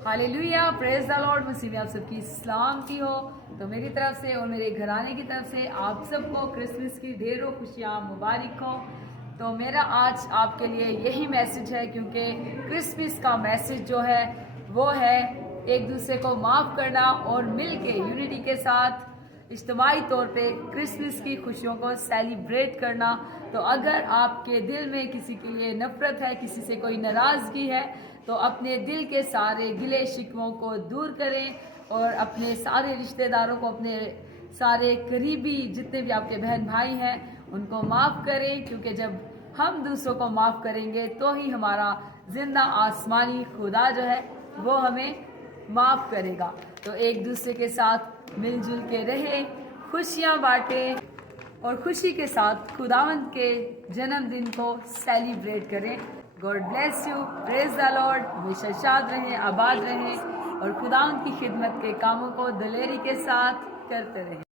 Hallelujah, praise the Lord. मसीह में आप सबकी सलामती हो। तो मेरी तरफ से और मेरे घराने की तरफ से आप सबको क्रिसमस की ढेरों खुशियाँ मुबारक हो। तो मेरा आज आपके लिए यही मैसेज है, क्योंकि क्रिसमस का मैसेज जो है वो है एक दूसरे को माफ़ करना और मिल के यूनिटी के साथ इज्तिमाई तौर पे क्रिसमस की खुशियों को सेलिब्रेट करना। तो अगर आपके दिल में किसी के लिए नफ़रत है, किसी से कोई नाराज़गी है, तो अपने दिल के सारे गिले शिकवों को दूर करें और अपने सारे रिश्तेदारों को, अपने सारे करीबी जितने भी आपके बहन भाई हैं उनको माफ़ करें, क्योंकि जब हम दूसरों को माफ़ करेंगे तो ही हमारा जिंदा आसमानी खुदा जो है वो हमें माफ़ करेगा। तो एक दूसरे के साथ मिलजुल के रहें, खुशियाँ बांटें और खुशी के साथ खुदावंद के जन्मदिन को सेलिब्रेट करें। God bless you, praise the Lord. हमेशा शाद रहें, आबाद रहें और खुदावंद की खिदमत के कामों को दिलेरी के साथ करते रहें।